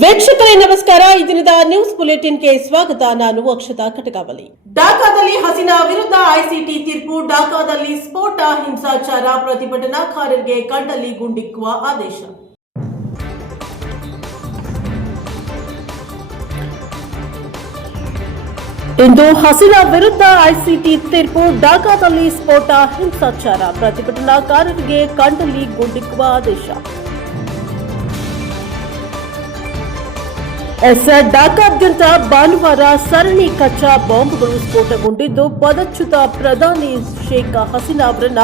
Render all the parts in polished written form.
ವೀಕ್ಷಕರೇ ನಮಸ್ಕಾರ. ಈ ದಿನದ ನ್ಯೂಸ್ ಬುಲೆಟಿನ್ಗೆ ಸ್ವಾಗತ. ನಾನು ಅಕ್ಷತಾ ಕಟಕಾವಲಿ. ಢಾಕಾದಲ್ಲಿ ಹಸೀನಾ ವಿರುದ್ಧ ಐಸಿಟಿ ತೀರ್ಪು. ಢಾಕಾದಲ್ಲಿ ಸ್ಫೋಟ, ಹಿಂಸಾಚಾರ, ಪ್ರತಿಭಟನಾಕಾರರಿಗೆ ಕಂಡಲ್ಲಿ ಗುಂಡಿಕ್ಕುವ ಆದೇಶ. ಇಂದು ಹಸೀನಾ ವಿರುದ್ಧ ಐಸಿಟಿ ತೀರ್ಪು. ಢಾಕಾದಲ್ಲಿ ಸ್ಫೋಟ, ಹಿಂಸಾಚಾರ, ಪ್ರತಿಭಟನಾಕಾರರಿಗೆ ಕಂಡಲ್ಲಿ ಗುಂಡಿಕ್ಕುವ ಆದೇಶ. ಢಾಕಾದ್ಯಂತ ಭಾನುವಾರ ಸರಣಿ ಕಚ್ಚಾ ಬಾಂಬ್ಗಳು ಸ್ಫೋಟಗೊಂಡಿದ್ದು, ಪದಚ್ಯುತ ಪ್ರಧಾನಿ ಶೇಖ್ ಹಸೀನಾ ಅವರನ್ನ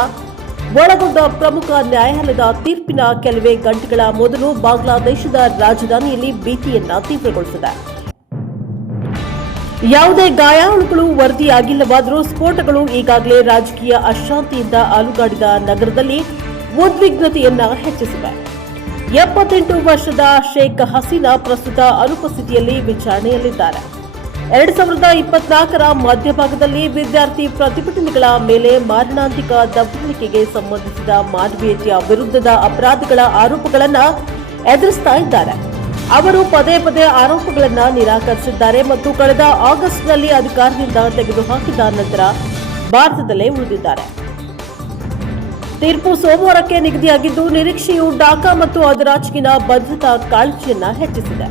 ಒಳಗೊಂಡ ಪ್ರಮುಖ ನ್ಯಾಯಾಲಯದ ತೀರ್ಪಿನ ಕೆಲವೇ ಗಂಟೆಗಳ ಮೊದಲು ಬಾಂಗ್ಲಾದೇಶದ ರಾಜಧಾನಿಯಲ್ಲಿ ಭೀತಿಯನ್ನ ತೀವ್ರಗೊಳಿಸಿದೆ. ಯಾವುದೇ ಗಾಯಾಳುಗಳು ವರದಿಯಾಗಿಲ್ಲವಾದರೂ ಸ್ಫೋಟಗಳು ಈಗಾಗಲೇ ರಾಜಕೀಯ ಅಶಾಂತಿಯಿಂದ ಅಲುಗಾಡಿದ ನಗರದಲ್ಲಿ ಉದ್ವಿಗ್ನತೆಯನ್ನ ಹೆಚ್ಚಿಸಿವೆ. 78 ವರ್ಷದ ಶೇಖ್ ಹಸೀನಾ ಪ್ರಸ್ತುತ ಅನುಪಸ್ಥಿತಿಯಲ್ಲಿ ವಿಚಾರಣೆಯಲ್ಲಿದ್ದಾರೆ. 2024ರ ಮಧ್ಯಭಾಗದಲ್ಲಿ ವಿದ್ಯಾರ್ಥಿ ಪ್ರತಿಭಟನೆಗಳ ಮೇಲೆ ಮಾರಣಾಂತಿಕ ದಬ್ಬಾಳಿಕೆಗೆ ಸಂಬಂಧಿಸಿದ ಮಾನವೀಯತೆಯ ವಿರುದ್ಧದ ಅಪರಾಧಗಳ ಆರೋಪಗಳನ್ನು ಎದುರಿಸ್ತಾ ಇದ್ದಾರೆ. ಅವರು ಪದೇ ಪದೇ ಆರೋಪಗಳನ್ನು ನಿರಾಕರಿಸಿದ್ದಾರೆ ಮತ್ತು ಕಳೆದ ಆಗಸ್ಟ್ನಲ್ಲಿ ಅಧಿಕಾರದಿಂದ ತೆಗೆದುಹಾಕಿದ ನಂತರ ಭಾರತದಲ್ಲೇ ಉಳಿದಿದ್ದಾರೆ. ತೀರ್ಪು ಸೋಮವಾರಕ್ಕೆ ನಿಗದಿಯಾಗಿದ್ದು, ನಿರೀಕ್ಷೆಯು ಢಾಕಾ ಮತ್ತು ಅದರಾಚೆಗಿನ ಭದ್ರತಾ ಕಾಳಜಿಯನ್ನ ಹೆಚ್ಚಿಸಿದೆ.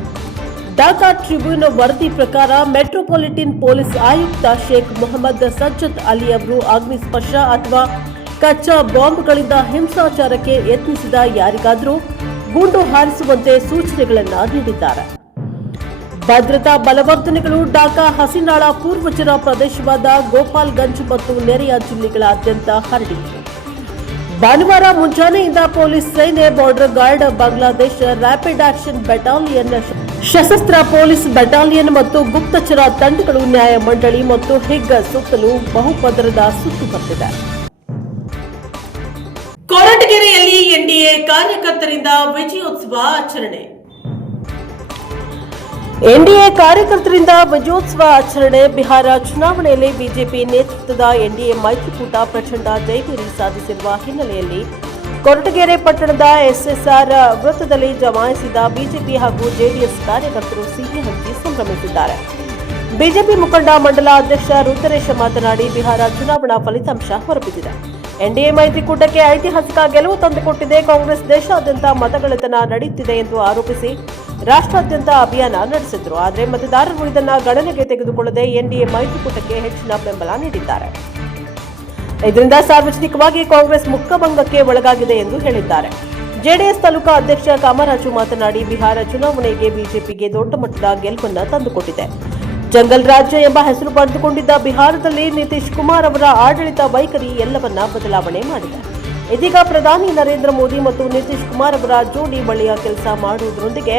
ಢಾಕಾ ಟ್ರಿಬ್ಯೂನ್ ವರದಿ ಪ್ರಕಾರ ಮೆಟ್ರೋಪಾಲಿಟನ್ ಪೊಲೀಸ್ ಆಯುಕ್ತ ಶೇಖ್ ಮೊಹಮ್ಮದ್ ಸಜ್ಜದ್ ಅಲಿ ಅವರು ಅಗ್ನಿಸ್ಪರ್ಶ ಅಥವಾ ಕಚ್ಚಾ ಬಾಂಬ್ಗಳಿಂದ ಹಿಂಸಾಚಾರಕ್ಕೆ ಯತ್ನಿಸಿದ ಯಾರಿಗಾದರೂ ಗುಂಡು ಹಾರಿಸುವಂತೆ ಸೂಚನೆಗಳನ್ನು ನೀಡಿದ್ದಾರೆ. ಭದ್ರತಾ ಬಲವರ್ಧನೆಗಳು ಢಾಕಾ ಹಸೀನಾಳ ಪೂರ್ವಜರ ಪ್ರದೇಶವಾದ ಗೋಪಾಲ್ಗಂಜ್ ಮತ್ತು ನೆರೆಯ ಜಿಲ್ಲೆಗಳಾದ್ಯಂತ ಹರಡಿವೆ. ಭಾನುವಾರ ಮುಂಜಾನೆಯಿಂದ ಪೊಲೀಸ್ ಸೇನೆ, border guard, Bangladesh rapid action battalion, ಸಶಸ್ತ್ರ ಪೊಲೀಸ್ ಬೆಟಾಲಿಯನ್ ಮತ್ತು ಗುಪ್ತಚರ ತಂಡಗಳು ನ್ಯಾಯಮಂಡಳಿ ಮತ್ತು ಹಿಗ್ ಸುತ್ತಲೂ ಬಹುಪದರದ ಸುತ್ತುವರೆದಿದೆ. ಕೊರಟಗೆರೆಯಲ್ಲಿ ಎನ್ಡಿಎ ಕಾರ್ಯಕರ್ತರಿಂದ ವಿಜಯೋತ್ಸವ ಆಚರಣೆ. ಎನ್ಡಿಎ ಕಾರ್ಯಕರ್ತರಿಂದ ವಿಜಯೋತ್ಸವ ಆಚರಣೆ. ಬಿಹಾರ ಚುನಾವಣೆಯಲ್ಲಿ ಬಿಜೆಪಿ ನೇತೃತ್ವದ ಎನ್ಡಿಎ ಮೈತ್ರಿಕೂಟ ಪ್ರಚಂಡ ಜಯಭೇರಿ ಸಾಧಿಸಿರುವ ಹಿನ್ನೆಲೆಯಲ್ಲಿ ಕೊರಟಗೆರೆ ಪಟ್ಟಣದ ಎಸ್ಎಸ್ಆರ್ ವೃತ್ತದಲ್ಲಿ ಜಮಾಯಿಸಿದ ಬಿಜೆಪಿ ಹಾಗೂ ಜೆಡಿಎಸ್ ಕಾರ್ಯಕರ್ತರು ಸಿಹಿ ಹಂಚಿ ಸಂಭ್ರಮಿಸಿದ್ದಾರೆ. ಬಿಜೆಪಿ ಮುಖಂಡ ಮಂಡಲ ಅಧ್ಯಕ್ಷ ರುದ್ರೇಶ್ ಮಾತನಾಡಿ, ಬಿಹಾರ ಚುನಾವಣಾ ಫಲಿತಾಂಶ ಹೊರಬಿದ್ದಿದೆ. ಎನ್ಡಿಎ ಮೈತ್ರಿಕೂಟಕ್ಕೆ ಐತಿಹಾಸಿಕ ಗೆಲುವು ತಂದುಕೊಟ್ಟಿದೆ. ಕಾಂಗ್ರೆಸ್ ದೇಶಾದ್ಯಂತ ಮತಗಳ್ಳತನ ನಡೆಯುತ್ತಿದೆ ಎಂದು ಆರೋಪಿಸಿ ರಾಷ್ಟ್ರಾದ್ಯಂತ ಅಭಿಯಾನ ನಡೆಸಿದ್ರು. ಆದರೆ ಮತದಾರರು ಇದನ್ನು ಗಣನೆಗೆ ತೆಗೆದುಕೊಳ್ಳದೆ ಎನ್ಡಿಎ ಮೈತ್ರಿಕೂಟಕ್ಕೆ ಹೆಚ್ಚಿನ ಬೆಂಬಲ ನೀಡಿದ್ದಾರೆ. ಇದರಿಂದ ಸಾರ್ವಜನಿಕವಾಗಿ ಕಾಂಗ್ರೆಸ್ ಮುಖಭಂಗಕ್ಕೆ ಒಳಗಾಗಿದೆ ಎಂದು ಹೇಳಿದ್ದಾರೆ. ಜೆಡಿಎಸ್ ತಾಲೂಕಾ ಅಧ್ಯಕ್ಷ ಕಾಮರಾಜು ಮಾತನಾಡಿ, ಬಿಹಾರ ಚುನಾವಣೆಗೆ ಬಿಜೆಪಿಗೆ ದೊಡ್ಡ ಮಟ್ಟದ ಗೆಲುವನ್ನು ತಂದುಕೊಟ್ಟಿದೆ. ಜಂಗಲ್ ರಾಜ್ಯ ಎಂಬ ಹೆಸರು ಪಡೆದುಕೊಂಡಿದ್ದ ಬಿಹಾರದಲ್ಲಿ ನಿತೀಶ್ ಕುಮಾರ್ ಅವರ ಆಡಳಿತ ವೈಖರಿ ಎಲ್ಲವನ್ನ ಬದಲಾವಣೆ ಮಾಡಿದೆ. ಇದೀಗ ಪ್ರಧಾನಿ ನರೇಂದ್ರ ಮೋದಿ ಮತ್ತು ನಿತೀಶ್ ಕುಮಾರ್ ಅವರ ಜೋಡಿ ಬಳಿಯ ಕೆಲಸ ಮಾಡುವುದರೊಂದಿಗೆ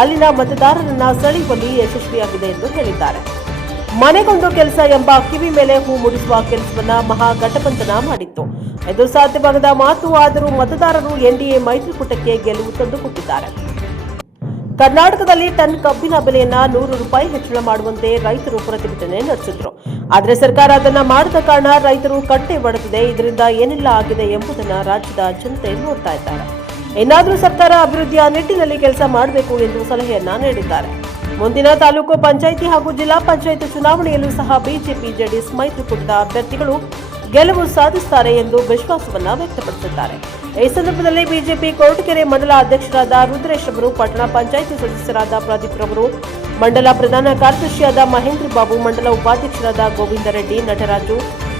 ಅಲ್ಲಿನ ಮತದಾರರನ್ನ ಸೆಳೆಯುವಲ್ಲಿ ಯಶಸ್ವಿಯಾಗಿದೆ ಎಂದು ಹೇಳಿದ್ದಾರೆ. ಮನೆಗೊಂದು ಕೆಲಸ ಎಂಬ ಕಿವಿ ಮೇಲೆ ಹೂ ಮೂಡಿಸುವ ಕೆಲಸವನ್ನ ಮಹಾಗಠಬಂಧನ ಮಾಡಿತ್ತು. ಇದು ಸಾಧ್ಯವಾಗದ ಮಾತು. ಆದರೂ ಮತದಾರರು ಎನ್ಡಿಎ ಮೈತ್ರಿಕೂಟಕ್ಕೆ ಗೆಲುವು ತಂದುಕೊಟ್ಟಿದ್ದಾರೆ. ಕರ್ನಾಟಕದಲ್ಲಿ ಟನ್ ಕಬ್ಬಿನ ಬೆಲೆಯನ್ನ ₹100 ಹೆಚ್ಚಳ ಮಾಡುವಂತೆ ರೈತರು ಪ್ರತಿಭಟನೆ ನಡೆಸಿದ್ರು. ಆದರೆ ಸರ್ಕಾರ ಅದನ್ನ ಮಾಡದ ಕಾರಣ ರೈತರು ಕಟ್ಟೆ ಒಡೆದಿದೆ. ಇದರಿಂದ ಏನೆಲ್ಲ ಆಗಿದೆ ಎಂಬುದನ್ನು ರಾಜ್ಯದ ಜನತೆ ನೋಡ್ತಾ ಇದ್ದಾರೆ. ಇನ್ನಾದರೂ ಸರ್ಕಾರ ಅಭಿವೃದ್ಧಿಯ ನಿಟ್ಟಿನಲ್ಲಿ ಕೆಲಸ ಮಾಡಬೇಕು ಎಂದು ಸಲಹೆಯನ್ನ ನೀಡಿದ್ದಾರೆ. ಮುಂದಿನ ತಾಲೂಕು ಪಂಚಾಯಿತಿ ಹಾಗೂ ಜಿಲ್ಲಾ ಪಂಚಾಯಿತಿ ಚುನಾವಣೆಯಲ್ಲೂ ಸಹ ಬಿಜೆಪಿ ಜೆಡಿಎಸ್ ಮೈತ್ರಿಕೂಟದ ಅಭ್ಯರ್ಥಿಗಳು ಗೆಲುವು ಸಾಧಿಸುತ್ತಾರೆ ಎಂದು ವಿಶ್ವಾಸವನ್ನ ವ್ಯಕ್ತಪಡಿಸಿದ್ದಾರೆ. ಈ ಸಂದರ್ಭದಲ್ಲಿ ಬಿಜೆಪಿ ಕೊರಟಗೆರೆ ಮಂಡಲ ಅಧ್ಯಕ್ಷರಾದ ರುದ್ರೇಶ್ ಅವರು, ಪಟ್ಟಣ ಪಂಚಾಯಿತಿ ಸದಸ್ಯರಾದ ಪ್ರದೀಪ್ ರವರು, ಮಂಡಲ ಪ್ರಧಾನ ಕಾರ್ಯದರ್ಶಿಯಾದ ಮಹೇಂದ್ರ ಬಾಬು, ಮಂಡಲ ಉಪಾಧ್ಯಕ್ಷರಾದ ಗೋವಿಂದ ರೆಡ್ಡಿ, ನಟರಾಜು,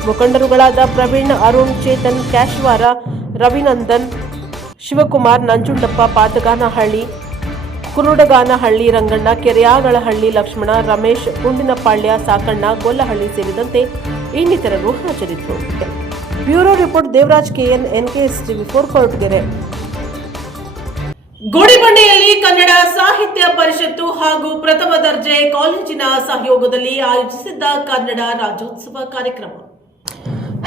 ಮುಖಂಡರುಗಳಾದ ಪ್ರವೀಣ್, ಅರುಣ್, ಚೇತನ್, ಕ್ಯಾಶವಾರ, ರವಿನಂದನ್, ಶಿವಕುಮಾರ್, ನಂಜುಂಡಪ್ಪ, ಪಾತಗಾನಹಳ್ಳಿ, ಕುರುಡಗಾನಹಳ್ಳಿ, ರಂಗಣ್ಣ, ಕೆರೆಯಾಗಳಹಳ್ಳಿ, ಲಕ್ಷ್ಮಣ, ರಮೇಶ್, ಗುಂಡಿನಪಾಳ್ಯ, ಸಾಕಣ್ಣ, ಗೊಲ್ಲಹಳ್ಳಿ ಸೇರಿದಂತೆ ಇನ್ನಿತರರು ಹಾಜರಿದ್ದರು. Bureau report Devaraj KN, NKSTV4 Koratagere. ಗುಡಿಬಂಡೆಯಲ್ಲಿ ಕನ್ನಡ ಸಾಹಿತ್ಯ ಪರಿಷತ್ತು ಹಾಗೂ ಪ್ರಥಮ ದರ್ಜೆ ಕಾಲೇಜಿನ ಸಹಯೋಗದಲ್ಲಿ ಆಯೋಜಿಸಿದ್ದ ಕನ್ನಡ ರಾಜ್ಯೋತ್ಸವ ಕಾರ್ಯಕ್ರಮ.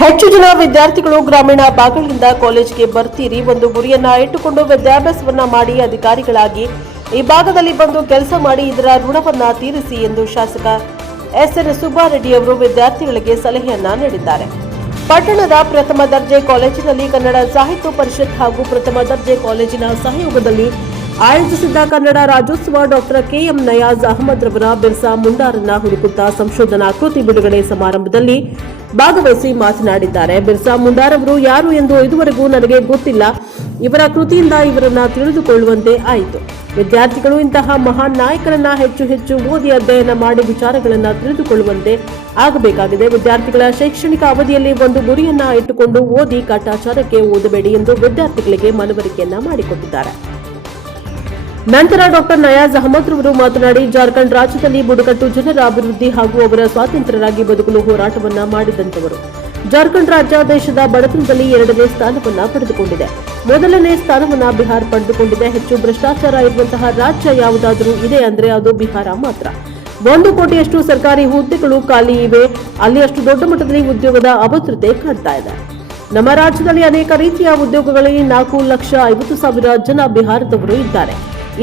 ಹೆಚ್ಚು ಜನ ವಿದ್ಯಾರ್ಥಿಗಳು ಗ್ರಾಮೀಣ ಭಾಗಗಳಿಂದ ಕಾಲೇಜಿಗೆ ಬರ್ತೀರಿ. ಒಂದು ಗುರಿಯನ್ನ ಇಟ್ಟುಕೊಂಡು ವಿದ್ಯಾಭ್ಯಾಸವನ್ನ ಮಾಡಿ ಅಧಿಕಾರಿಗಳಾಗಿ ಈ ಭಾಗದಲ್ಲಿ ಬಂದು ಕೆಲಸ ಮಾಡಿ ಇದರ ಋಣವನ್ನ ತೀರಿಸಿ ಎಂದು ಶಾಸಕ SN ಸುಬ್ಬಾರೆಡ್ಡಿ ಅವರು ವಿದ್ಯಾರ್ಥಿಗಳಿಗೆ ಸಲಹೆಯನ್ನ ನೀಡಿದ್ದಾರೆ. ಪಟ್ಟಣದ ಪ್ರಥಮ ದರ್ಜೆ ಕಾಲೇಜಿನಲ್ಲಿ ಕನ್ನಡ ಸಾಹಿತ್ಯ ಪರಿಷತ್ ಹಾಗೂ ಪ್ರಥಮ ದರ್ಜೆ ಕಾಲೇಜಿನ ಸಹಯೋಗದಲ್ಲಿ ಆಯೋಜಿಸಿದ್ದ ಕನ್ನಡ ರಾಜ್ಯೋತ್ಸವ ಡಾಕ್ಟರ್ ಕೆಎಂ ನಯಾಜ್ ಅಹಮದ್ ರವರ ಬಿರ್ಸಾ ಮುಂಡಾರನ್ನ ಹುಡುಕುತ್ತಾ ಸಂಶೋಧನಾ ಕೃತಿ ಬಿಡುಗಡೆ ಸಮಾರಂಭದಲ್ಲಿ ಭಾಗವಹಿಸಿ ಮಾತನಾಡಿದ್ದಾರೆ. ಬಿರ್ಸಾ ಮುಂಡಾರವರು ಯಾರು ಎಂದು ಇದುವರೆಗೂ ನನಗೆ ಗೊತ್ತಿಲ್ಲ. ಇವರ ಕೃತಿಯಿಂದ ಇವರನ್ನ ತಿಳಿದುಕೊಳ್ಳುವಂತೆ ಆಯಿತು. ವಿದ್ಯಾರ್ಥಿಗಳು ಇಂತಹ ಮಹಾನ್ ನಾಯಕರನ್ನ ಹೆಚ್ಚು ಹೆಚ್ಚು ಓದಿ ಅಧ್ಯಯನ ಮಾಡಿ ವಿಚಾರಗಳನ್ನು ತಿಳಿದುಕೊಳ್ಳುವಂತೆ ಆಗಬೇಕಾಗಿದೆ. ವಿದ್ಯಾರ್ಥಿಗಳ ಶೈಕ್ಷಣಿಕ ಅವಧಿಯಲ್ಲಿ ಒಂದು ಗುರಿಯನ್ನ ಇಟ್ಟುಕೊಂಡು ಓದಿ, ಕಾಟಾಚಾರಕ್ಕೆ ಓದಬೇಡಿ ಎಂದು ವಿದ್ಯಾರ್ಥಿಗಳಿಗೆ ಮನವರಿಕೆಯನ್ನ ಮಾಡಿಕೊಟ್ಟಿದ್ದಾರೆ. ನಂತರ ಡಾಕ್ಟರ್ ನಯಾಜ್ ಅಹಮದ್ ರವರು ಮಾತನಾಡಿ, ಜಾರ್ಖಂಡ್ ರಾಜ್ಯದಲ್ಲಿ ಬುಡಕಟ್ಟು ಜನರ ಅಭಿವೃದ್ಧಿ ಹಾಗೂ ಅವರ ಸ್ವಾತಂತ್ರ್ಯರಾಗಿ ಬದುಕಲು ಹೋರಾಟವನ್ನ ಮಾಡಿದಂತವರು. ಜಾರ್ಖಂಡ್ ರಾಜ್ಯ ದೇಶದ ಬಡತನದಲ್ಲಿ 2ನೇ ಸ್ಥಾನವನ್ನ ಪಡೆದುಕೊಂಡಿದೆ. 1ನೇ ಸ್ಥಾನವನ್ನ ಬಿಹಾರ ಪಡೆದುಕೊಂಡಿದೆ. ಹೆಚ್ಚು ಭ್ರಷ್ಟಾಚಾರ ಇರುವಂತಹ ರಾಜ್ಯ ಯಾವುದಾದರೂ ಇದೆ ಅಂದ್ರೆ ಅದು ಬಿಹಾರ ಮಾತ್ರ. 1 ಕೋಟಿಯಷ್ಟು ಸರ್ಕಾರಿ ಹುದ್ದೆಗಳು ಖಾಲಿ ಇವೆ. ಅಲ್ಲಿ ಅಷ್ಟು ದೊಡ್ಡ ಮಟ್ಟದಲ್ಲಿ ಉದ್ಯೋಗದ ಅಭದ್ರತೆ ಕಾಡ್ತಾ ಇದೆ. ನಮ್ಮ ರಾಜ್ಯದಲ್ಲಿ ಅನೇಕ ರೀತಿಯ ಉದ್ಯೋಗಗಳಲ್ಲಿ 4,50,000 ಜನ ಬಿಹಾರದವರು ಇದ್ದಾರೆ.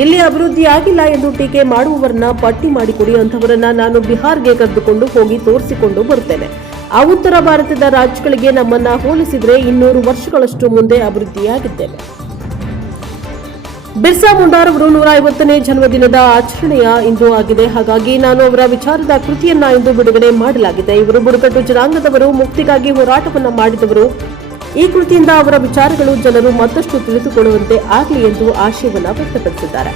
ಇಲ್ಲಿ ಅಭಿವೃದ್ಧಿ ಆಗಿಲ್ಲ ಎಂದು ಟೀಕೆ ಮಾಡುವವರನ್ನ ಪಟ್ಟಿ ಮಾಡಿಕೊಡಿ. ಅಂತವರನ್ನ ನಾನು ಬಿಹಾರ್ಗೆ ಕರೆದುಕೊಂಡು ಹೋಗಿ ತೋರಿಸಿಕೊಂಡು ಬರುತ್ತೇನೆ. ಆ ಉತ್ತರ ಭಾರತದ ರಾಜ್ಯಗಳಿಗೆ ನಮ್ಮನ್ನ ಹೋಲಿಸಿದ್ರೆ 200 ವರ್ಷಗಳಷ್ಟು ಮುಂದೆ ಅಭಿವೃದ್ಧಿಯಾಗಿದ್ದೇವೆ. ಬಿರ್ಸಾ ಮುಂಡಾರವರು 150ನೇ ಜನ್ಮದಿನದ ಆಚರಣೆಯ ಇಂದು ಆಗಿದೆ. ಹಾಗಾಗಿ ನಾನು ಅವರ ವಿಚಾರದ ಕೃತಿಯನ್ನ ಇಂದು ಬಿಡುಗಡೆ ಮಾಡಲಾಗಿದೆ. ಇವರು ಬುಡಕಟ್ಟು ಜನಾಂಗದವರು, ಮುಕ್ತಿಗಾಗಿ ಹೋರಾಟವನ್ನ ಮಾಡಿದವರು. ಈ ಕೃತಿಯಿಂದ ಅವರ ವಿಚಾರಗಳು ಜನರು ಮತ್ತಷ್ಟು ತಿಳಿದುಕೊಳ್ಳುವಂತೆ ಆಗಲಿ ಎಂದು ಆಶಯವನ್ನ ವ್ಯಕ್ತಪಡಿಸಿದ್ದಾರೆ.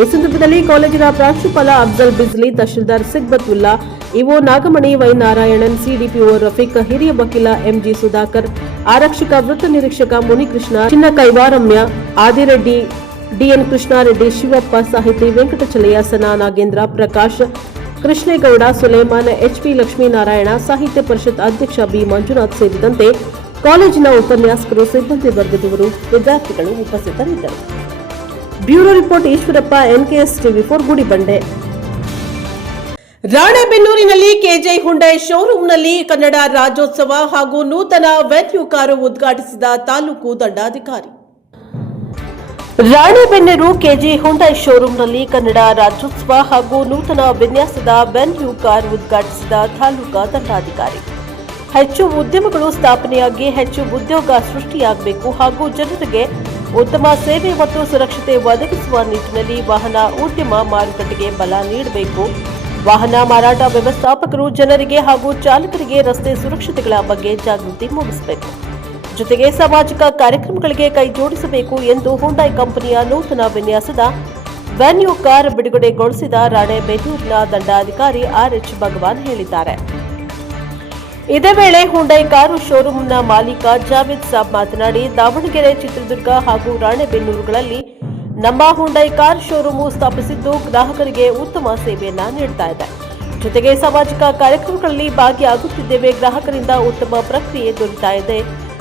ಈ ಸಂದರ್ಭದಲ್ಲಿ ಕಾಲೇಜಿನ ಪ್ರಾಂಶುಪಾಲ ಅಫ್ಜಲ್ ಬಿಜ್ಲಿ, ತಹಶೀಲ್ದಾರ್ ಸಿಗ್ಬತುಲ್ಲಾ, ಇಒ ನಾಗಮಣಿ, ವೈ ನಾರಾಯಣನ್, ಸಿಡಿಪಿಒ ರಫೀಕ್, ಹಿರಿಯ ವಕೀಲ ಎಂಜಿ ಸುಧಾಕರ್, ಆರಕ್ಷಕ ವೃತ್ತ ನಿರೀಕ್ಷಕ ಮುನಿಕೃಷ್ಣ, ಚಿನ್ನ ಕೈವಾರಮ್ಯ, ಆದಿರೆಡ್ಡಿ, ಡಿಎನ್ ಕೃಷ್ಣಾರೆಡ್ಡಿ, ಶಿವಪ್ಪ, ಸಾಹಿತಿ ವೆಂಕಟಚಲಯ್ಯ, ಸನಾ ನಾಗೇಂದ್ರ, ಪ್ರಕಾಶ್, ಕೃಷ್ಣೇಗೌಡ, ಸುಲೇಮಾನ್, ಎಚ್ಪಿ ಲಕ್ಷ್ಮೀನಾರಾಯಣ, ಸಾಹಿತ್ಯ ಪರಿಷತ್ ಅಧ್ಯಕ್ಷ ಬಿ ಮಂಜುನಾಥ್ ಸೇರಿದಂತೆ ಕಾಲೇಜಿನ ಉಪನ್ಯಾಸಕರು, ಸಿಬ್ಬಂದಿ ವರ್ಗದವರು, ವಿದ್ಯಾರ್ಥಿಗಳು ಉಪಸ್ಥಿತರಿದ್ದರು. ಬ್ಯೂರೋ ರಿಪೋರ್ಟ್ ಈಶ್ವರಪ್ಪ, ಎನ್ಕೆಎಸ್ ಟಿವಿ4 ಗುಡಿಬಂಡೆ. ರಾಣೆಬೆನ್ನೂರಿನಲ್ಲಿ ಕೆಜೆ ಹುಂಡೈ ಶೋರೂಂನಲ್ಲಿ ಕನ್ನಡ ರಾಜ್ಯೋತ್ಸವ ಹಾಗೂ ನೂತನ ವೆನ್ಯೂ ಕಾರು ಉದ್ಘಾಟಿಸಿದ ತಾಲೂಕು ದಂಡಾಧಿಕಾರಿ. ರಾಣೆಬೆನ್ನೂರು ಕೆಜೆ ಹುಂಡೈ ಶೋರೂಂನಲ್ಲಿ ಕನ್ನಡ ರಾಜ್ಯೋತ್ಸವ ಹಾಗೂ ನೂತನ ವಿನ್ಯಾಸದ ವೆನ್ಯೂ ಕಾರ್ ಉದ್ಘಾಟಿಸಿದ ತಾಲೂಕಾ ದಂಡಾಧಿಕಾರಿ. ಹೆಚ್ಚು ಉದ್ಯಮಗಳು ಸ್ಥಾಪನೆಯಾಗಿ ಹೆಚ್ಚು ಉದ್ಯೋಗ ಸೃಷ್ಟಿಯಾಗಬೇಕು ಹಾಗೂ ಜನರಿಗೆ ಉತ್ತಮ ಸೇವೆ ಮತ್ತು ಸುರಕ್ಷತೆ ಒದಗಿಸುವ ನಿಟ್ಟಿನಲ್ಲಿ ವಾಹನ ಉದ್ಯಮ ಮಾರುಕಟ್ಟೆಗೆ ಬಲ ನೀಡಬೇಕು. ವಾಹನ ಮಾರಾಟ ವ್ಯವಸ್ಥಾಪಕರು ಜನರಿಗೆ ಹಾಗೂ ಚಾಲಕರಿಗೆ ರಸ್ತೆ ಸುರಕ್ಷತೆಗಳ ಬಗ್ಗೆ ಜಾಗೃತಿ ಮೂಡಿಸಬೇಕು. ಜೊತೆಗೆ ಸಾಮಾಜಿಕ ಕಾರ್ಯಕ್ರಮಗಳಿಗೆ ಕೈ ಜೋಡಿಸಬೇಕು ಎಂದು ಹುಂಡೈ ಕಂಪನಿಯ ನೂತನ ವಿನ್ಯಾಸದ ವೆನ್ಯೂ ಕಾರ್ ಬಿಡುಗಡೆಗೊಳಿಸಿದ ರಾಣೆಬೆನ್ನೂರಿನ ದಂಡಾಧಿಕಾರಿ ಆರ್ಎಚ್ ಭಗವಾನ್ ಹೇಳಿದ್ದಾರೆ. ಇದೇ ವೇಳೆ ಹುಂಡೈ ಕಾರು ಶೋರೂಮ್ನ ಮಾಲೀಕ ಜಾವೇದ್ ಸಾಬ್ ಮಾತನಾಡಿ, ದಾವಣಗೆರೆ, ಚಿತ್ರದುರ್ಗ ಹಾಗೂ ರಾಣೆಬೆನ್ನೂರುಗಳಲ್ಲಿ ನಮ್ಮ ಹುಂಡೈ ಕಾರ್ ಶೋರೂಮ್ ಸ್ಥಾಪಿಸಿದ್ದು ಗ್ರಾಹಕರಿಗೆ ಉತ್ತಮ ಸೇವೆಯನ್ನ ನೀಡುತ್ತಾ ಇದೆ. ಜೊತೆಗೆ ಸಾಮಾಜಿಕ ಕಾರ್ಯಕ್ರಮಗಳಲ್ಲಿ ಭಾಗಿಯಾಗುತ್ತಿದ್ದೇವೆ. ಗ್ರಾಹಕರಿಂದ ಉತ್ತಮ ಪ್ರಕ್ರಿಯೆ ದೊರೆತಾ ಇದೆ.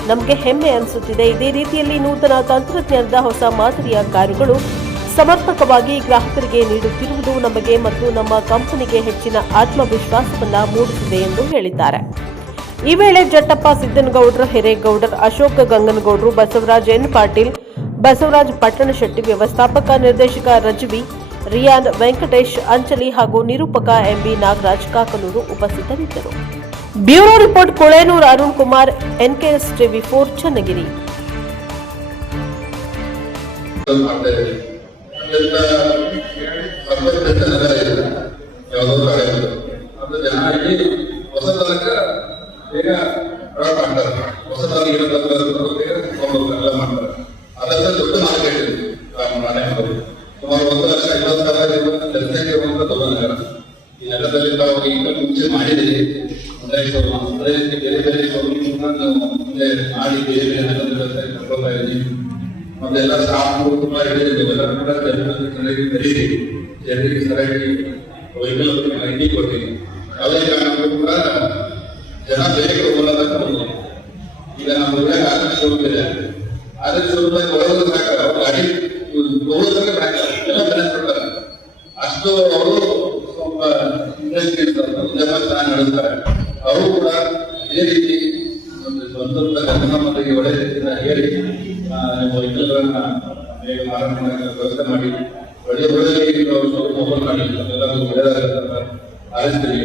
ನಮಗೆ ಹೆಮ್ಮೆ ಅನಿಸುತ್ತಿದೆ. ಇದೇ ರೀತಿಯಲ್ಲಿ ನೂತನ ತಂತ್ರಜ್ಞಾನದ ಹೊಸ ಮಾದರಿಯ ಕಾರುಗಳು ಸಮರ್ಪಕವಾಗಿ ಗ್ರಾಹಕರಿಗೆ ನೀಡುತ್ತಿರುವುದು ನಮಗೆ ಮತ್ತು ನಮ್ಮ ಕಂಪನಿಗೆ ಹೆಚ್ಚಿನ ಆತ್ಮವಿಶ್ವಾಸವನ್ನ ಮೂಡಿಸಿದೆ ಎಂದು ಹೇಳಿದ್ದಾರೆ. ಈ ವೇಳೆ ಜಟ್ಟಪ್ಪ ಸಿದ್ದನಗೌಡರ್, ಹಿರೇಗೌಡರ್, ಅಶೋಕ್ ಗಂಗನಗೌಡರು, ಬಸವರಾಜ್ ಎನ್ ಪಾಟೀಲ್, ಬಸವರಾಜ್ ಪಟ್ಟಣಶೆಟ್ಟಿ, ವ್ಯವಸ್ಥಾಪಕ ನಿರ್ದೇಶಕ ರಜ್ವಿ, ರಿಯಾನ್, ವೆಂಕಟೇಶ್, ಅಂಚಲಿ ಹಾಗೂ ನಿರೂಪಕ ಎಂಬಿ ನಾಗರಾಜ್ ಕಾಕನೂರು ಉಪಸ್ಥಿತರಿದ್ದರು. Bureau report Kolenur Arun Kumar, NKS ಟಿವಿ4 ಚನ್ನಗಿರಿ. ದೊಡ್ಡ ಮಾರ್ಕೆಟ್ ಸುಮಾರು 1,50,000 ಈ ನೆಲದಲ್ಲಿ ತಾವು ಈಗ ಮುಂಚೆ ಮಾಡಿದ್ದೀರಿ. ಅದೇ ರೀತಿ ಬೇರೆ ಬೇರೆ ಮುಂದೆ ಮಾಡಿ ಬೇರೆ ಬೇರೆ ನೆಲದಲ್ಲಿ ಕರ್ಕೊಳ್ತಾ ಇದ್ದೀವಿ. ಮತ್ತೆಲ್ಲ ಸ್ಟಾಫ್ ತುಂಬಾ ಹಿಡಿದಿದ್ದೇವೆ. ಎಲ್ಲ ಕೂಡ ಜನರಿಗೆ ಕರೀರಿ, ಜನರಿಗೆ ಸರಿಯಾಗಿ ವೆಹಿಕಲ್ ಐಡಿ ಕೊಟ್ಟಿವಿ. ಯಾವುದೇ ಕಾರಣಕ್ಕೂ ಕೂಡ ಜನ ಬೇಗ ಹೋಗೋದಕ್ಕೆ ಈಗ ನಮ್ಮ ಊರಾಗ ಆದರ್ಶ ಆದರ್ಶ ಒಳಗೆ ಸಾಕ ಗಾಡಿ ಹೋಗೋದಕ್ಕೆ ಎಲ್ಲ ಬೆಳೆಸ್ಬಿಡ್ತಾರೆ. ಅಷ್ಟು ಅವರು ಸ್ವಲ್ಪ ಇಂಡಸ್ಟ್ರೀಸ್ ಉದ್ಯಮ ಚೆನ್ನಾಗಿ ನಡೆಸ್ತಾರೆ. ಅವರು ಕೂಡ ಇದೇ ರೀತಿ ಒಂದು ಸ್ವಂತ ಜನಸಾಮಾನ್ಯರಿಗೆ ಒಳ್ಳೆ ರೀತಿಯಿಂದ ಹೇಳಿ ವೆಹಿಕಲ್ಗಳನ್ನ ಬೇಗ ಮಾರಾಟ ಮಾಡಕ್ಕೆ ವ್ಯವಸ್ಥೆ ಮಾಡಿ ಒಳ್ಳೆ ಓಪನ್ ಮಾಡಿ ಎಲ್ಲರಿಗೂ ಒಳ್ಳೆಯದಾಗತ್ತ ಆರಿಸ್ತೀವಿ.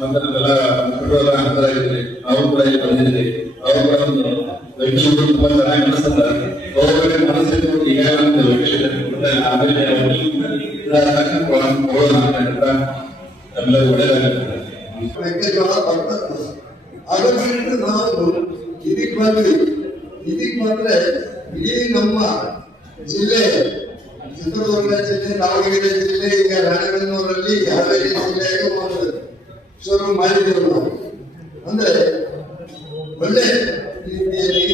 ಮತ್ತೆ ನಮ್ಮೆಲ್ಲ ಪೆಟ್ರೋಲ್ ಅಂತರ ಇದ್ರಿ, ನಾವು ಕೂಡ ಇಲ್ಲಿ ಬಂದಿದ್ರಿ. ಅವರು ಕೂಡ ಒಂದು ವೆಹಿಕಲ್ ತುಂಬಾ ಚೆನ್ನಾಗಿ ನಡೆಸ್ತಾರೆ. ಗೌರ್ಮೆಂಟ್ ಮನಸ್ಸಿಟ್ಟು ಈಗಾಗಲೇ ವೆಹಿಕಲ್ ಆಮೇಲೆ ಕೊಡೋಣ ಅಂತ ಹೇಳ್ತಾ ಎಲ್ಲರೂ ಒಳ್ಳೆಯದಾಗುತ್ತೆ. ಮೆಕ್ಕೆಜೋಳ ಬರ್ತದೆ. ಅದನ್ನ ಬಿಟ್ಟು ನಾವು ಇದಕ್ಕೆ ಬಂದ್ರೆ ಇಡೀ ನಮ್ಮ ಜಿಲ್ಲೆ ಚಿತ್ರದುರ್ಗ ಜಿಲ್ಲೆ, ದಾವಣಗೆರೆ ಜಿಲ್ಲೆ, ಈಗ ರಾಣೆಬೆನ್ನೂರಲ್ಲಿ ಹಾವೇರಿ ಜಿಲ್ಲೆಯಾಗ ಒಂದು ಶುರು ಮಾಡಿದ್ದೇವೆ ನಾವು. ಅಂದ್ರೆ ಒಳ್ಳೆ ರೀತಿಯಲ್ಲಿ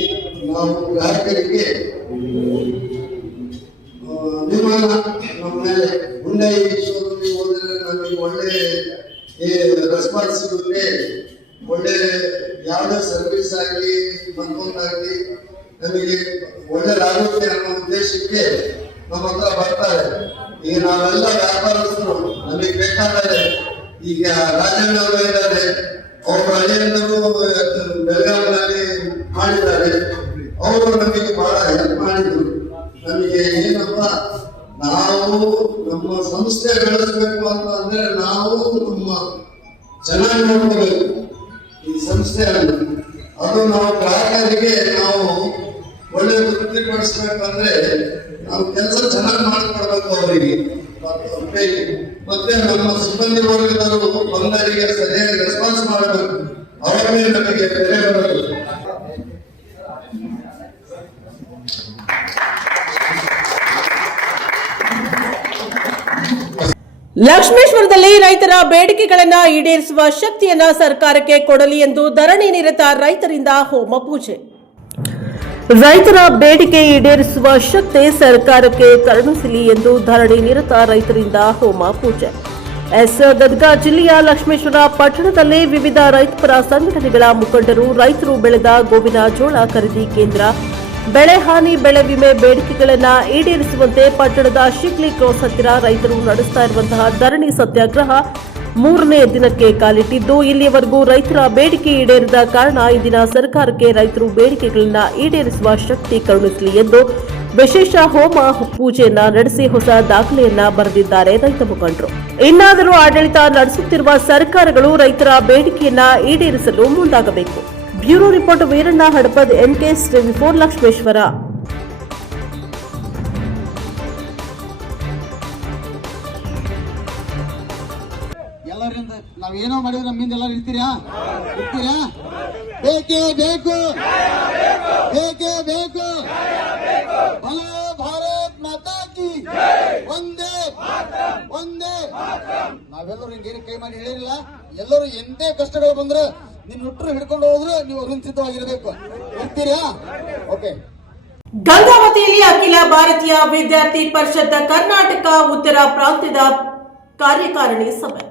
ನಾವು ಗ್ರಾಹಕರಿಗೆ ಅಭಿಮಾನ ನಮ್ಮ ಮೇಲೆ ಹುಂಡೈ ಶೋರೂಮಿಗೆ ಹೋದ್ರೆ ನಮಗೆ ಒಳ್ಳೆ ರೆಸ್ಪಾನ್ಸ್ ಸಿಗುತ್ತೆ. ಒಳ್ಳೆ ಯಾವುದೇ ಸರ್ವಿಸ್ ಆಗಲಿ ಮತ್ತೊಂದಾಗಲಿ ನಮಗೆ ಒಳ್ಳೆದಾಗುತ್ತೆ ಅನ್ನೋ ಉದ್ದೇಶಕ್ಕೆ ನಮ್ಮ ಹತ್ರ ಬರ್ತಾರೆ. ಈಗ ನಾವೆಲ್ಲ ವ್ಯಾಪಾರಸ್ಥರು, ನಮಗೆ ಬೇಕಾದರೆ ಈಗ ರಾಜಣ್ಣ ಅವರು ಇದ್ದಾರೆ, ಅವರು ಹಳೆಯಂದರು ಬೆಳಗಾವಿನಲ್ಲಿ ಮಾಡಿದ್ದಾರೆ, ಅವರು ನಮಗೆ ಬಹಳ ಹೆಲ್ಪ್ ಮಾಡಿದ್ರು. ನಮಗೆ ಏನಪ್ಪ, ನಾವು ನಮ್ಮ ಸಂಸ್ಥೆ ಬೆಳೆಸಬೇಕು ಅಂತ ಅಂದ್ರೆ ನಾವು ನಮ್ಮ ಚೆನ್ನಾಗಿ ನೋಡ್ಕೋಬೇಕು ಈ ಸಂಸ್ಥೆಯನ್ನು. ಅದು ನಾವು ಗ್ರಾಹಕರಿಗೆ ನಾವು ಒಳ್ಳೆ ತೃಪ್ತಿಪಡಿಸ್ಬೇಕಂದ್ರೆ ನಾವು ಕೆಲಸ ಚೆನ್ನಾಗಿ ಮಾಡಿಕೊಡ್ಬೇಕು ಅವರಿಗೆ. ಮತ್ತೆ ನಮ್ಮ ಸಿಬ್ಬಂದಿ ವರ್ಗದವರು ಬಂದವರಿಗೆ ಸರಿಯಾಗಿ ರೆಸ್ಪಾನ್ಸ್ ಮಾಡಬೇಕು. ಅವರ ಮೇಲೆ ನಮಗೆ ಬೆಲೆ ಬರಬೇಕು. ಲಕ್ಷ್ಮೇಶ್ವರದಲ್ಲಿ ರೈತರ ಬೇಡಿಕೆಗಳನ್ನ ಈಡೇರಿಸುವ ಶಕ್ತಿಯನ್ನ ಸರ್ಕಾರಕ್ಕೆ ಕೊಡಲಿ ಎಂದು ಧರಣಿ ನಿರತ ರೈತರಿಂದ ಹೋಮ ಪೂಜೆ. ರೈತರ ಬೇಡಿಕೆ ಈಡೇರಿಸುವ ಶಕ್ತಿ ಸರ್ಕಾರಕ್ಕೆ ಕರುಣಿಸಲಿ ಎಂದು ಧರಣಿ ನಿರತ ರೈತರಿಂದ ಹೋಮ ಪೂಜೆ. ಗದಗ ಜಿಲ್ಲೆಯ ಲಕ್ಷ್ಮೇಶ್ವರ ಪಟ್ಟಣದಲ್ಲಿ ವಿವಿಧ ರೈತಪರ ಸಂಘಟನೆಗಳ ಮುಖಂಡರು ರೈತರು ಬೆಳೆದ ಗೋವಿನ ಜೋಳ ಖರೀದಿ ಕೇಂದ್ರ, ಬೆಳೆ ಹಾನಿ, ಬೆಳೆ ವಿಮೆ ಬೇಡಿಕೆಗಳನ್ನು ಈಡೇರಿಸುವಂತೆ ಪಟ್ಟಣದ ಶಿಗ್ಲಿ ಕ್ರಾಸ್ ಹತ್ತಿರ ರೈತರು ನಡೆಸ್ತಾ ಇರುವಂತಹ ಧರಣಿ ಸತ್ಯಾಗ್ರಹ 3ನೇ ದಿನಕ್ಕೆ ಕಾಲಿಟ್ಟಿದ್ದು, ಇಲ್ಲಿಯವರೆಗೂ ರೈತರ ಬೇಡಿಕೆ ಈಡೇರದ ಕಾರಣ ಇಂದಿನ ಸರ್ಕಾರಕ್ಕೆ ರೈತರು ಬೇಡಿಕೆಗಳನ್ನು ಈಡೇರಿಸುವ ಶಕ್ತಿ ಕರುಣಿಸಲಿ ಎಂದು ವಿಶೇಷ ಹೋಮ ಪೂಜೆಯನ್ನ ನಡೆಸಿ ಹೊಸ ದಾಖಲೆಯನ್ನ ಬರೆದಿದ್ದಾರೆ ರೈತ ಮುಖಂಡರು. ಇನ್ನಾದರೂ ಆಡಳಿತ ನಡೆಸುತ್ತಿರುವ ಸರ್ಕಾರಗಳು ರೈತರ ಬೇಡಿಕೆಯನ್ನ ಈಡೇರಿಸಲು ಮುಂದಾಗಬೇಕು. Bureau report Veeranna Hadapad, NKS TV4 Lakshmeshwar. ಎಲ್ಲರಿಂದ ನಾವೇನೋ ಮಾಡಿದ್ರೆ ನಮ್ಮಿಂದ ಎಲ್ಲರೂ ಇರ್ತೀರಾ? ಬೇಕೇ ಬೇಕು, ಬೇಕೇ ಬೇಕು. ಭಲೋ ಭಾರತ್ ಮಾತಾ ಕಿ ಒಂದೇ ಒಂದೇ. ನಾವೆಲ್ಲರೂ ಹಿಂಗೇನು ಕೈ ಮಾಡಿ ಹೇಳಿರಲಿಲ್ಲ. ಎಲ್ಲರೂ ಎಂದೇ ಕಷ್ಟಗಳು ಬಂದ್ರೆ ನಿಮ್ ಹುಟ್ಟರು ಹಿಡ್ಕೊಂಡು ಹೋದ್ರು ನೀವು ಅರುಣ್ ಸಿದ್ಧವಾಗಿರ್ಬೇಕು. ಇರ್ತೀರಾ? ಓಕೆ. ಗಂಗಾವತಿಯಲ್ಲಿ ಅಖಿಲ ಭಾರತೀಯ ವಿದ್ಯಾರ್ಥಿ ಪರಿಷತ್ ಕರ್ನಾಟಕ ಉತ್ತರ ಪ್ರಾಂತ್ಯದ ಕಾರ್ಯಕಾರಿಣಿ ಸಭೆ.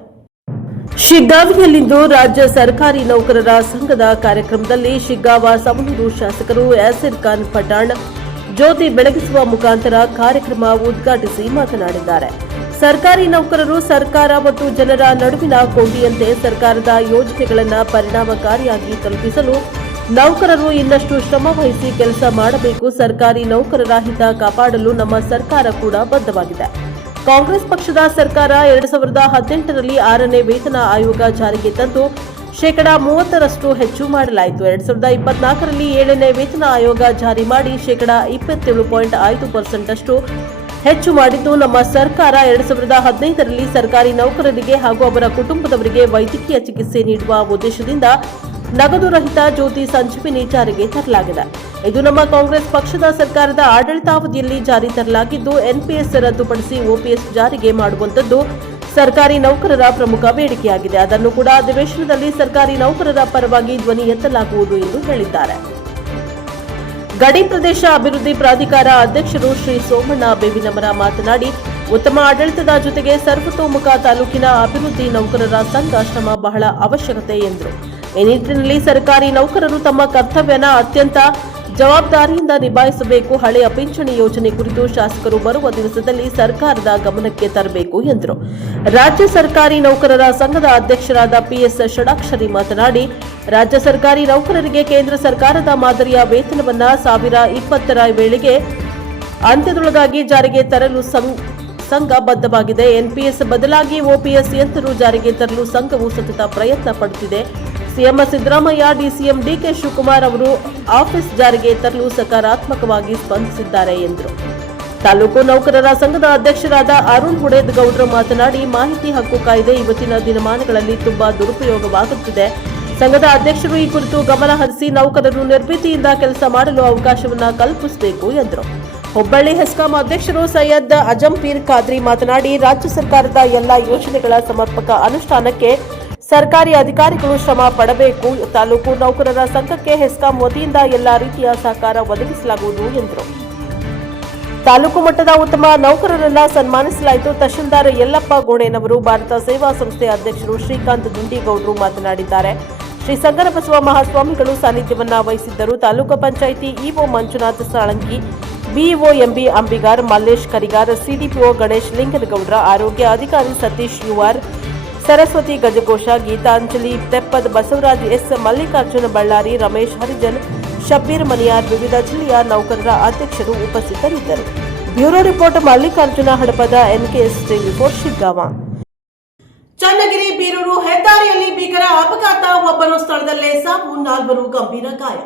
ಶಿಗ್ಗಾವಿಯಲ್ಲಿಂದು ರಾಜ್ಯ ಸರ್ಕಾರಿ ನೌಕರರ ಸಂಘದ ಕಾರ್ಯಕ್ರಮದಲ್ಲಿ ಶಿಗ್ಗಾವ ಸಮನೂರು ಶಾಸಕರು ಯಾಸಿರ್ ಖಾನ್ ಪಠಾಣ್ ಜ್ಯೋತಿ ಬೆಳಗಿಸುವ ಮುಖಾಂತರ ಕಾರ್ಯಕ್ರಮ ಉದ್ಘಾಟಿಸಿ ಮಾತನಾಡಿದ್ದಾರೆ. ಸರ್ಕಾರಿ ನೌಕರರು ಸರ್ಕಾರ ಮತ್ತು ಜನರ ನಡುವಿನ ಕೊಂಡಿಯಂತೆ ಸರ್ಕಾರದ ಯೋಜನೆಗಳನ್ನು ಪರಿಣಾಮಕಾರಿಯಾಗಿ ತಲುಪಿಸಲು ನೌಕರರು ಇನ್ನಷ್ಟು ಶ್ರಮ ವಹಿಸಿ ಕೆಲಸ ಮಾಡಬೇಕು. ಸರ್ಕಾರಿ ನೌಕರರ ಹಿತ ಕಾಪಾಡಲು ನಮ್ಮ ಸರ್ಕಾರ ಕೂಡ ಬದ್ಧವಾಗಿದೆ. ಕಾಂಗ್ರೆಸ್ ಪಕ್ಷದ ಸರ್ಕಾರ 2018ರಲ್ಲಿ 6ನೇ ವೇತನ ಆಯೋಗ ಜಾರಿಗೆ ತಂದು ಶೇಕಡಾ 30ರಷ್ಟು ಹೆಚ್ಚು ಮಾಡಲಾಯಿತು. 2024ರಲ್ಲಿ 7ನೇ ವೇತನ ಆಯೋಗ ಜಾರಿ ಮಾಡಿ ಶೇಕಡಾ 27.5% ಅಷ್ಟು ಹೆಚ್ಚು ಮಾಡಿದ್ದು, ನಮ್ಮ ಸರ್ಕಾರ 2015ರಲ್ಲಿ ಸರ್ಕಾರಿ ನೌಕರರಿಗೆ ಹಾಗೂ ಅವರ ಕುಟುಂಬದವರಿಗೆ ವೈದ್ಯಕೀಯ ಚಿಕಿತ್ಸೆ ನೀಡುವ ಉದ್ದೇಶದಿಂದ ನಗದು ರಹಿತ ಜ್ಯೋತಿ ಸಂಜೀವಿನಿ ಜಾರಿಗೆ ತರಲಾಗಿದೆ. ಇದು ನಮ್ಮ ಕಾಂಗ್ರೆಸ್ ಪಕ್ಷದ ಸರ್ಕಾರದ ಆಡಳಿತಾವಧಿಯಲ್ಲಿ ಜಾರಿ ತರಲಾಗಿದ್ದು, NPS ರದ್ದುಪಡಿಸಿ OPS ಜಾರಿಗೆ ಮಾಡುವಂತದ್ದು ಸರ್ಕಾರಿ ನೌಕರರ ಪ್ರಮುಖ ಬೇಡಿಕೆಯಾಗಿದೆ. ಅದನ್ನು ಕೂಡ ಅಧಿವೇಶನದಲ್ಲಿ ಸರ್ಕಾರಿ ನೌಕರರ ಪರವಾಗಿ ಧ್ವನಿ ಎತ್ತಲಾಗುವುದು ಎಂದು ಹೇಳಿದ್ದಾರೆ. ಗಡಿ ಪ್ರದೇಶ ಅಭಿವೃದ್ಧಿ ಪ್ರಾಧಿಕಾರ ಅಧ್ಯಕ್ಷರು ಶ್ರೀ ಸೋಮಣ್ಣ ಬೇವಿನಮರ ಮಾತನಾಡಿ, ಉತ್ತಮ ಆಡಳಿತದ ಜೊತೆಗೆ ಸರ್ವತೋಮುಖ ತಾಲೂಕಿನ ಅಭಿವೃದ್ಧಿ ನೌಕರರ ಸಂಘ ಶ್ರಮ ಬಹಳ ಅವಶ್ಯಕತೆ ಎಂದರು. ಈ ನಿಟ್ಟಿನಲ್ಲಿ ಸರ್ಕಾರಿ ನೌಕರರು ತಮ್ಮ ಕರ್ತವ್ಯನ ಅತ್ಯಂತ ಜವಾಬ್ದಾರಿಯಿಂದ ನಿಭಾಯಿಸಬೇಕು. ಹಳೆಯ ಪಿಂಚಣಿ ಯೋಜನೆ ಕುರಿತು ಶಾಸಕರು ಬರುವ ದಿವಸದಲ್ಲಿ ಸರ್ಕಾರದ ಗಮನಕ್ಕೆ ತರಬೇಕು ಎಂದರು. ರಾಜ್ಯ ಸರ್ಕಾರಿ ನೌಕರರ ಸಂಘದ ಅಧ್ಯಕ್ಷರಾದ PS ಷಡಾಕ್ಷರಿ ಮಾತನಾಡಿ, ರಾಜ್ಯ ಸರ್ಕಾರಿ ನೌಕರರಿಗೆ ಕೇಂದ್ರ ಸರ್ಕಾರದ ಮಾದರಿಯ ವೇತನವನ್ನ 2020ರ ವೇಳೆಗೆ ಅಂತ್ಯದೊಳಗಾಗಿ ಜಾರಿಗೆ ತರಲು ಸಂಘ ಬದ್ಧವಾಗಿದೆ. NPS ಬದಲಾಗಿ OPS ಯಂತರೂ ಜಾರಿಗೆ ತರಲು ಸಂಘವು ಸತತ ಪ್ರಯತ್ನ ಪಡುತ್ತಿದೆ. CM Siddaramaiah, DCM DK Shivakumar ಅವರು ಆಫೀಸ್ ಜಾರಿಗೆ ತರಲು ಸಕಾರಾತ್ಮಕವಾಗಿ ಸ್ಪಂದಿಸಿದ್ದಾರೆ ಎಂದರು. ತಾಲೂಕು ನೌಕರರ ಸಂಘದ ಅಧ್ಯಕ್ಷರಾದ ಅರುಣ್ ಹುಡೇದ್ ಗೌಡ್ರು ಮಾತನಾಡಿ, ಮಾಹಿತಿ ಹಕ್ಕು ಕಾಯ್ದೆ ಇವತ್ತಿನ ದಿನಮಾನಗಳಲ್ಲಿ ತುಂಬಾ ದುರುಪಯೋಗವಾಗುತ್ತಿದೆ. ಸಂಘದ ಅಧ್ಯಕ್ಷರು ಈ ಕುರಿತು ಗಮನ ಹರಿಸಿ ನೌಕರರು ನಿರ್ಭೀತಿಯಿಂದ ಕೆಲಸ ಮಾಡಲು ಅವಕಾಶವನ್ನ ಕಲ್ಪಿಸಬೇಕು ಎಂದರು. ಹುಬ್ಬಳ್ಳಿ ಹೆಸ್ಕಾಂ ಅಧ್ಯಕ್ಷರು ಸೈಯದ್ ಅಜಂಪೀರ್ ಖಾದ್ರಿ ಮಾತನಾಡಿ, ರಾಜ್ಯ ಸರ್ಕಾರದ ಎಲ್ಲಾ ಯೋಜನೆಗಳ ಸಮರ್ಪಕ ಅನುಷ್ಠಾನಕ್ಕೆ ಸರ್ಕಾರಿ ಅಧಿಕಾರಿಗಳು ಶ್ರಮ ಪಡಬೇಕು. ತಾಲೂಕು ನೌಕರರ ಸಂಘಕ್ಕೆ ಹೆಸ್ಕಾಂ ವತಿಯಿಂದ ಎಲ್ಲಾ ರೀತಿಯ ಸಹಕಾರ ಒದಗಿಸಲಾಗುವುದು ಎಂದರು. ತಾಲೂಕು ಮಟ್ಟದ ಉತ್ತಮ ನೌಕರರನ್ನ ಸನ್ಮಾನಿಸಲಾಯಿತು. ತಹಶೀಲ್ದಾರ್ ಯಲ್ಲಪ್ಪ ಗೋಣೆನವರು, ಭಾರತ ಸೇವಾ ಸಂಸ್ಥೆ ಅಧ್ಯಕ್ಷರು ಶ್ರೀಕಾಂತ್ ದುಂಡಿಗೌಡರು ಮಾತನಾಡಿದ್ದಾರೆ. ಶ್ರೀ ಸಂಗನಬಸವ ಮಹಾಸ್ವಾಮಿಗಳು ಸಾನ್ನಿಧ್ಯವನ್ನ ವಹಿಸಿದ್ದರು. Taluk panchayat EO Manjunath Salanki, BEO MB Ambigar, Mallesh Karigar, CDPO Ganesh Linganagoudra, ಆರೋಗ್ಯ ಅಧಿಕಾರಿ ಸತೀಶ್ ಯುಆರ್, ಸರಸ್ವತಿ ಗಜಘೋಷ, ಗೀತಾಂಜಲಿ ತೆಪ್ಪದ್, ಬಸವರಾಜ್ ಎಸ್, ಮಲ್ಲಿಕಾರ್ಜುನ ಬಳ್ಳಾರಿ, ರಮೇಶ್ ಹರಿಜನ್, ಶಬ್ಬೀರ್ ಮನಿಯಾರ್, ವಿವಿಧ ಜಿಲ್ಲೆಯ ನೌಕರರ ಅಧ್ಯಕ್ಷರು ಉಪಸ್ಥಿತರಿದ್ದರು. Bureau report Mallikarjuna Hadapada, NKS TV 4 Shiggaon. Channagiri Birur ಹೆದ್ದಾರಿಯಲ್ಲಿ ಭೀಕರ ಅಪಘಾತ, ಒಬ್ಬರು ಸ್ಥಳದಲ್ಲೇ ಸಾವು, 4 ಗಂಭೀರ ಗಾಯ.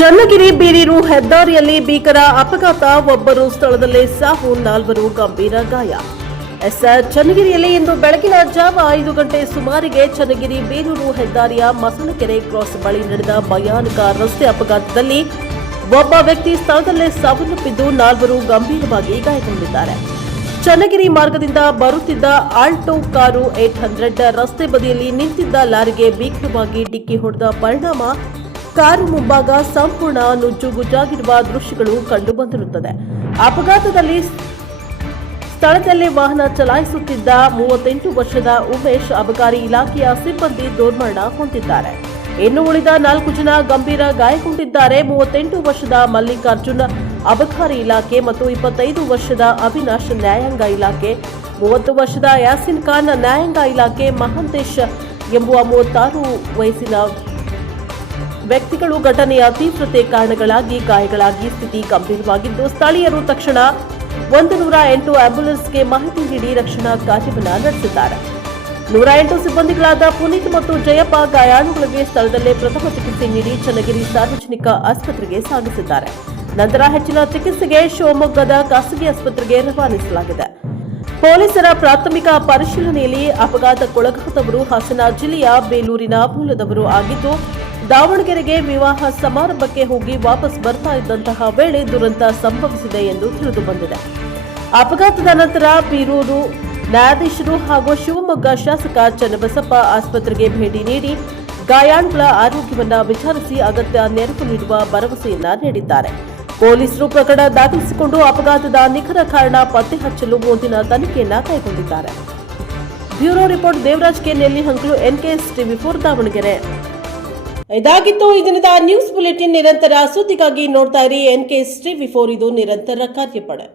ಚನ್ನಗಿರಿ ಬೀರೂರು ಹೆದ್ದಾರಿಯಲ್ಲಿ ಭೀಕರ ಅಪಘಾತ, ಒಬ್ಬರು ಸ್ಥಳದಲ್ಲೇ ಸಾವು, 4 ಗಂಭೀರ ಗಾಯ. ಚನ್ನಗಿರಿಯಲ್ಲಿ ಇಂದು ಬೆಳಗಿನ ಜಾವ 5 ಗಂಟೆ ಸುಮಾರಿಗೆ ಚನ್ನಗಿರಿ ಬೀರೂರು ಹೆದ್ದಾರಿಯ ಮಸಣಕೆರೆ ಕ್ರಾಸ್ ಬಳಿ ನಡೆದ ಭಯಾನಕ ರಸ್ತೆ ಅಪಘಾತದಲ್ಲಿ ಒಬ್ಬ ವ್ಯಕ್ತಿ ಸ್ಥಳದಲ್ಲೇ ಸಾವನ್ನಪ್ಪಿದ್ದು 4 ಗಂಭೀರವಾಗಿ ಗಾಯಗೊಂಡಿದ್ದಾರೆ. ಚನ್ನಗಿರಿ ಮಾರ್ಗದಿಂದ ಬರುತ್ತಿದ್ದ ಆಲ್ಟೋ ಕಾರು 800 ರಸ್ತೆ ಬದಿಯಲ್ಲಿ ನಿಂತಿದ್ದ ಲಾರಿಗೆ ಭೀಕರವಾಗಿ ಡಿಕ್ಕಿ ಹೊಡೆದ ಪರಿಣಾಮ ಕಾರು ಮುಂಭಾಗ ಸಂಪೂರ್ಣ ನುಜ್ಜುಗುಜ್ಜಾಗಿರುವ ದೃಶ್ಯಗಳು ಕಂಡುಬಂದಿರುತ್ತದೆ. ಅಪಘಾತದಲ್ಲಿ ಸ್ಥಳದಲ್ಲಿ ವಾಹನ ಚಲಾಯಿಸುತ್ತಿದ್ದ 38 ವರ್ಷದ ಉಮೇಶ್ ಅಬಕಾರಿ ಇಲಾಖೆಯ ಸಿಬ್ಬಂದಿ ದುರ್ಮರಣ ಹೊಂದಿದ್ದಾರೆ. ಇನ್ನು ಉಳಿದ 4 ಜನ ಗಂಭೀರ ಗಾಯಗೊಂಡಿದ್ದಾರೆ. 38 ವರ್ಷದ ಮಲ್ಲಿಕಾರ್ಜುನ್ ಅಬಕಾರಿ ಇಲಾಖೆ ಮತ್ತು 25 ವರ್ಷದ ಅವಿನಾಶ್ ನ್ಯಾಯಾಂಗ ಇಲಾಖೆ, 30 ವರ್ಷದ ಯಾಸಿನ್ ಖಾನ್ ನ್ಯಾಯಾಂಗ ಇಲಾಖೆ, ಮಹಾಂತೇಶ್ ಎಂಬುವ 36 ವಯಸ್ಸಿನ ವ್ಯಕ್ತಿಗಳು ಘಟನೆಯ ತೀವ್ರತೆ ಕಾರಣಗಳಾಗಿ ಗಾಯಗಳಾಗಿ ಸ್ಥಿತಿ ಗಂಭೀರವಾಗಿದ್ದು, ಸ್ಥಳೀಯರು ತಕ್ಷಣ 108 ಆಂಬ್ಯುಲೆನ್ಸ್ಗೆ ಮಾಹಿತಿ ನೀಡಿ ರಕ್ಷಣಾ ಕಾರ್ಯವನ್ನು ನಡೆಸಿದ್ದಾರೆ. 108 ಸಿಬ್ಬಂದಿಗಳಾದ ಪುನೀತ್ ಮತ್ತು ಜಯಪ್ಪ ಗಾಯಾಳುಗಳಿಗೆ ಸ್ಥಳದಲ್ಲೇ ಪ್ರಥಮ ಚಿಕಿತ್ಸೆ ನೀಡಿ ಚನ್ನಗಿರಿ ಸಾರ್ವಜನಿಕ ಆಸ್ಪತ್ರೆಗೆ ಸಾಗಿಸಿದ್ದಾರೆ. ನಂತರ ಹೆಚ್ಚಿನ ಚಿಕಿತ್ಸೆಗೆ ಶಿವಮೊಗ್ಗದ ಖಾಸಗಿ ಆಸ್ಪತ್ರೆಗೆ ರವಾನಿಸಲಾಗಿದೆ. ಪೊಲೀಸರ ಪ್ರಾಥಮಿಕ ಪರಿಶೀಲನೆಯಲ್ಲಿ ಅಪಘಾತಕ್ಕೊಳಗಾದವರು ಹಾಸನ ಜಿಲ್ಲೆಯ ಬೇಲೂರಿನ ಮೂಲದವರು ಆಗಿದ್ದು, ದಾವಣಗೆರೆಗೆ ವಿವಾಹ ಸಮಾರಂಭಕ್ಕೆ ಹೋಗಿ ವಾಪಸ್ ಬರ್ತಾ ಇದ್ದಂತಹ ವೇಳೆ ದುರಂತ ಸಂಭವಿಸಿದೆ ಎಂದು ತಿಳಿದುಬಂದಿದೆ. ಅಪಘಾತದ ನಂತರ ಬೀರೂರು ನ್ಯಾಯಾಧೀಶರು ಹಾಗೂ ಶಿವಮೊಗ್ಗ ಶಾಸಕ ಚನ್ನಬಸಪ್ಪ ಆಸ್ಪತ್ರೆಗೆ ಭೇಟಿ ನೀಡಿ ಗಾಯಾಳುಗಳ ಆರೋಗ್ಯವನ್ನ ವಿಚಾರಿಸಿ ಅಗತ್ಯ ನೆರವು ನೀಡುವ ಭರವಸೆಯನ್ನ ನೀಡಿದ್ದಾರೆ. ಪೊಲೀಸರು ಪ್ರಕರಣ ದಾಖಲಿಸಿಕೊಂಡು ಅಪಘಾತದ ನಿಖರ ಕಾರಣ ಪತ್ತೆ ಹಚ್ಚಲು ಮುಂದಿನ ತನಿಖೆಯನ್ನ ಕೈಗೊಂಡಿದ್ದಾರೆ. Bureau report Devaraj K Nellihankalu, NKS TV 4 Davanagere. ಇದಾಗಿತ್ತು ಈ ದಿನದ ನ್ಯೂಸ್ ಬುಲೆಟಿನ್. ನಿರಂತರ ಸುದ್ದಿಗಾಗಿ ನೋಡ್ತಾ ಇರಿ ಎನ್ಕೆಎಸ್ ಟಿವಿ 4, ಇದು ನಿರಂತರ ಕಾರ್ಯಪಡೆ.